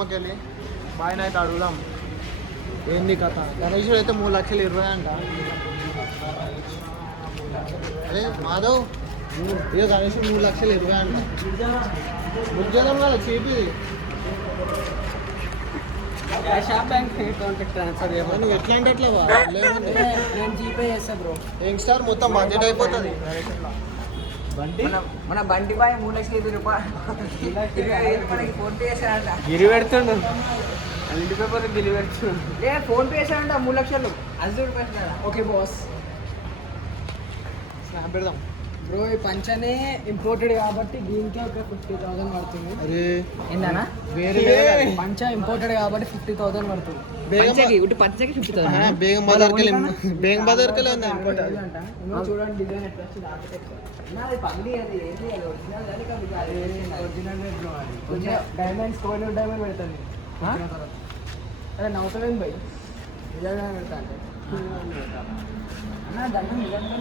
బతుకమ్మకి వెళ్ళి బాయ్ అయితే అడుగుదాం ఏంది కథ. గణేశుడు అయితే 3,20,000 అంట. అరే మాధవ్ ఇక గణేశుడు 3,20,000 అంట. బుక్ చేద్దాం కదా చీపి. ట్రాన్స్ఫర్ నువ్వు ఎట్లా అంటే ఎట్లా నేను జీపే చేస్తా బ్రో. యంగ్స్టార్ మొత్తం బడ్జెట్ అయిపోతుంది. మన బండి బాయ్ 3,20,000 ఫోన్ పే చేశాడంట. గిరి పెడుతుండు ఇంటి పేపర్ గిరి పెడుతుండు. ఫోన్ పే చేశాడంట 3,00,000 అది ఓకే బాస్. స్నాప్ పెడదాం బ్రో ఈ పంచనే ఇంపోర్టెడ్ కాబట్టి దీనికి ఒక 50,000 పడుతుంది. అరే ఏందన్నా వేరే పంచ ఇంపోర్టెడ్ కాబట్టి 50,000 పడుతుంది. పంచకి 50,000 బేగం బజార్కి వెళ్ళి బేగం బజార్కి వెళ్ళి ఉంది చూడండి డిజైన్ ఎట్లా వచ్చింది ఆర్కిటెక్చర్. నాది పగిలి అది ఏంటి అది ఒరిజినల్ కానీ ఒరిజినల్ డైమండ్స్ కోడ్ డైమండ్ పెడతాను. అదే నవ్వుతావేం భయ్ నిజంగా పెడతా అంటే అన్న దండం నిజంగా